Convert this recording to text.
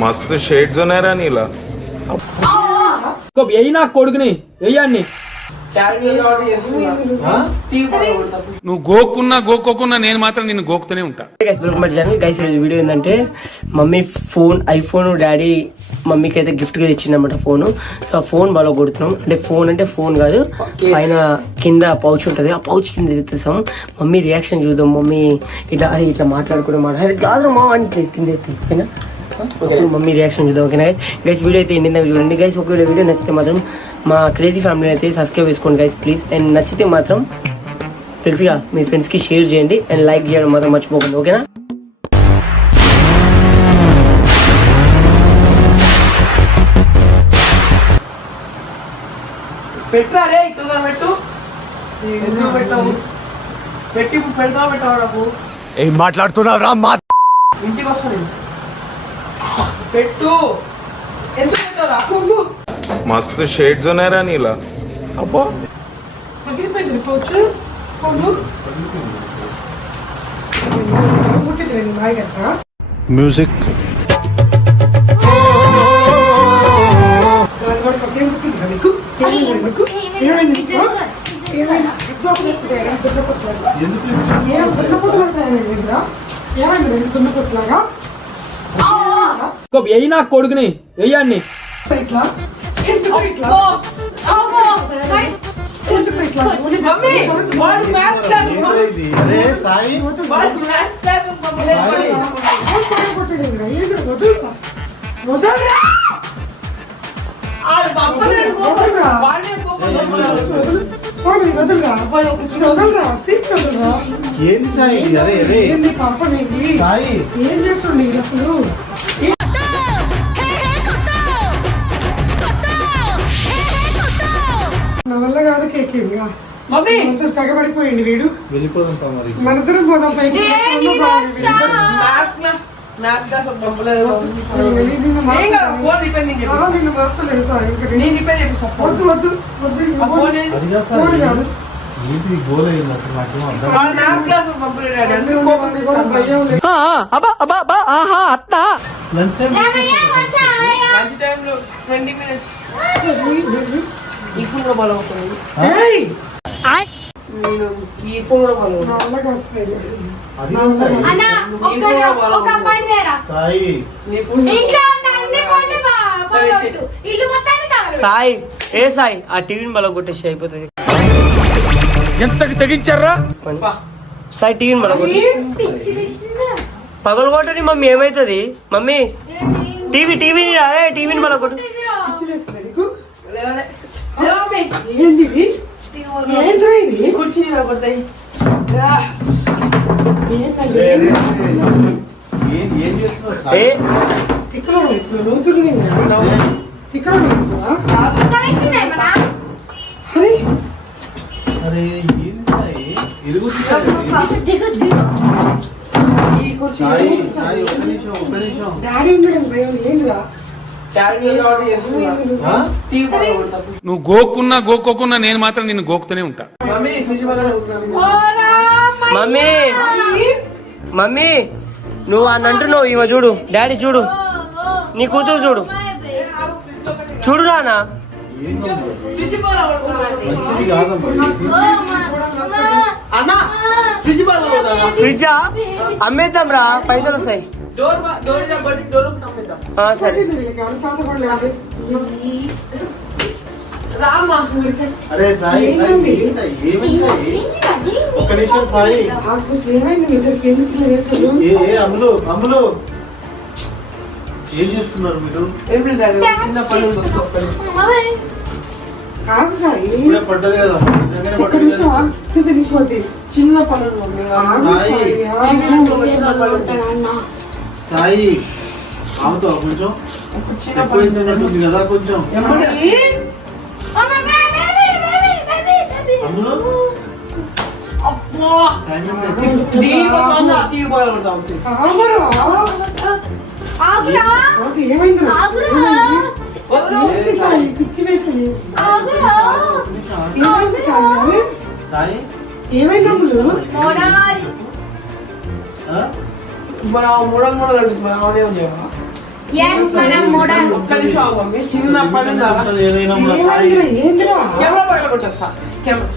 మస్తు షేడ్స్ ఉన్నారా నీలా. వేయి నా కొడుకుని వేయండి నువ్వు గోక్కున్నా గోక్కోకున్నా నేను మాత్రం నిన్ను గోకుతూనే ఉంటా. Guys welcome back channel guys video ఏంటంటే మమ్మీ ఫోన్ ఐఫోన్ డాడీ మమ్మీకి అయితే గిఫ్ట్గా తెచ్చిందన్నమాట ఫోన్. సో ఆ ఫోన్ బాగా కొడుతున్నాం. అంటే ఫోన్ అంటే ఫోన్ కాదు పైన కింద పౌచ్ ఉంటుంది. ఆ పౌచ్ కింద ఎత్తేసాం మమ్మీ రియాక్షన్ చూద్దాం. మమ్మీ ఇట్లా అరే ఇట్లా మాట్లాడుకుంటే మాట్లాడి కాదు మా అని కింద ఎత్తి మమ్మీ రియాక్షన్ చూద్దాం ఓకేనా గైస్ వీడియో అయితే ఎండిందాక చూడండి. గైస్ ఒకవేళ వీడియో నచ్చితే మాత్రం మా క్రేజీ ఫ్యామిలీ అయితే సబ్స్క్రైబ్ చేసుకోండి గైస్ ప్లీజ్ అండ్ నచ్చితే మాత్రం తెలుసుగా మీ ఫ్రెండ్స్కి షేర్ చేయండి అండ్ లైక్ చేయడం మాత్రం మర్చిపోకండి ఓకేనా పెట్టురా రే పెట్టు. ఎందుకు పెట్టావు? పెట్టి పెడతావా పెట్టావా నాకు? ఏం మాట్లాడుతున్నావు రా మా ఇంటికి వస్తా నేను. పెట్టు. ఎందుకు పెట్టారా మస్తు షేడ్స్ ఉన్నాయరా నీలా. అబ్బా. మ్యూజిక్ ఏమైంది రెండు తున్నపట్లాగా ఎయ్యి నా కొడుకుని వెయ్యండి ఏంది సాయి? అరే అరే. ఏంది కంపెనీ సాయి. ఏం చేస్తుండే అసలు? వల్ల కాదు కేక్ ఇంకా మమ్మీ! తెగబడిపోయింది వీడు. వెళ్ళిపోదాం మరి. మనిద్దరం పోదాం పైకి. నిన్ను మార్చలేదు సార్ నేను రిపేర్ చేపిస్తా వద్దు వద్దు వద్దు ఫోన్ కాదు ఏంటి గోల్ అయింది అసలు నాకేం లంచ్ టైం టైంలో ట్వంటీ మినిట్స్ కూడా అవుతుంది ఈ కూడా సాయి. ఏ సాయి? ఆ టీవీని బల కొట్టేసి అయిపోతుంది. ఎంతకి తెగించారా. సాయి టీవీని బల పగలు కొట్టని మమ్మీ ఏమైతుంది? మమ్మీ టీవీ టీవీని అరే టీవీని బల కొట్టు. ఏంది? ఏంట్రా ఇది? కుర్చీ ఏ సాయి తిక్కలో పెట్టుకో, నూతులు. తిక్కలో అరే, అరే ఈ కుర్చీ డాడీ ఉండడం భయం ఏందిరా? నువ్వు గోక్కున్నా గోక్కోకున్నా నేను మాత్రం నిన్ను గోకుతూనే ఉంటా. Mummy mummy! మమ్మీ! నువ్వు అని అంటున్నావు ఈమె చూడు. డాడీ చూడు. నీ కూతురు చూడు. చూడు నాన్న. ఏంది ఫ్రిడ్జ్ పగలగొడుతున్నా. మంచిది కాదమ్మా అన్న ఫ్రిడ్జ్? ఫ్రిడ్జా అమ్మేద్దాం రా పైసలు వస్తాయి. సరే. అరే సాయి ఒక్క నిమిషం సాయి. ఏ అమ్ములు అమ్ములు. ఏం చేస్తున్నారు మీరు? ఏం లేదు చిన్న పని కాదు సాయి ఒక్క పడ్డది నిమిషం. ఆగు. చిన్న. ఆగు సాయి. ఆగు. సాయి ఆమెతో కొంచెం ఒక చిన్న ఎక్కువ పని ఉంది. ఇచ్చినట్టుంది కదా కొంచెం? అందులో. టైం ఎంత? దీనికోసం. ఆగురా నాకు? ఆగురా. ఏమైంది? సాయి, పిచ్చి వేసింది. ఆగురా ఒక్క నిమిషం ఆగు. ఏమైంది సాయి? మన మూడలు మూడలు మనం ఎస్ మనం మోడల్. ఒక్క నిమిషం ఆగు మమ్మీ చిన్నప్పటి నుంచి ఏదైనా కెమెరా పగల కొట్టేస్తా కెమెరా.